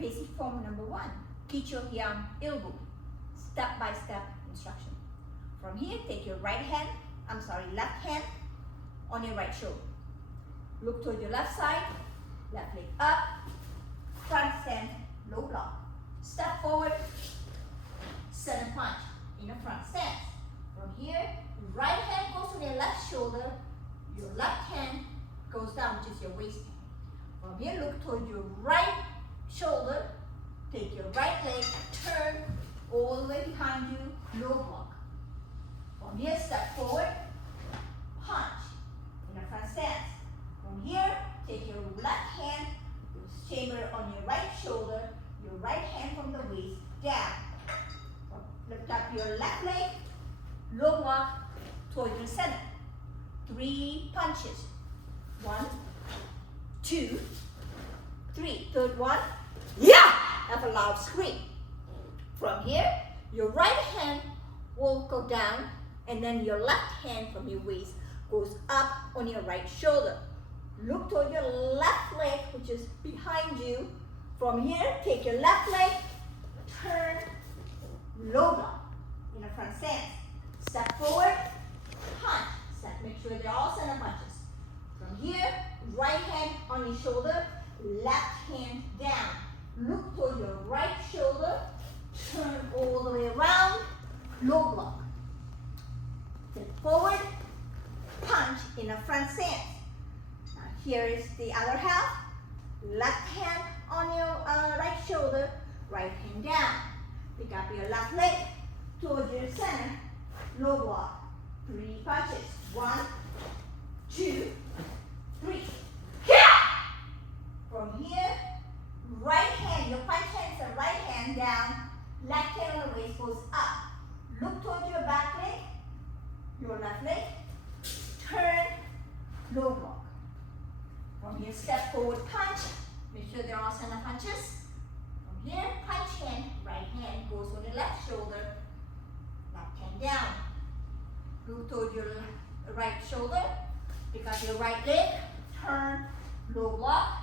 basic form number 1. Kicho Hyung Il Bu. Step-by-step instruction. From here, take your left hand on your right shoulder. Look toward your left side, left leg up, front stand, low block. Step forward, center punch in a front stance. From here, right hand goes to your left shoulder, your left hand goes down, which is your waist hand. From here, look toward your right shoulder, take your right leg, turn all the way behind you, low block. From here, step forward, punch in a front stance. From here, take your left hand, chamber on your right shoulder, your right hand from the waist down. Lift up your left leg, low block toward your center. 3 punches. 1, 2, 3. Third one. Yeah! Have a loud scream. From here, your right hand will go down, and then your left hand from your waist goes up on your right shoulder. Look toward your left leg, which is behind you. From here, take your left leg, turn, low block in a front stance. Step forward, punch. Make sure they're all center punches. From here, right hand on your shoulder, left hand down. Look toward your right shoulder, turn all the way around, low block. Step forward, punch in a front stance. Now here is the other half. Left hand on your right shoulder, right hand down. Pick up your left leg towards your center, low block. 3 punches. 1, 2, 3. Yeah! From here, right hand, your punch hand is the right hand down, left hand on the waist goes up. Look towards your back leg, your left leg, turn, low block. From here, step forward, punch. Make sure they're all center punches. From here, punch hand, right hand goes on the left shoulder, left hand down. Look toward your right shoulder, pick up your right leg, turn, low block.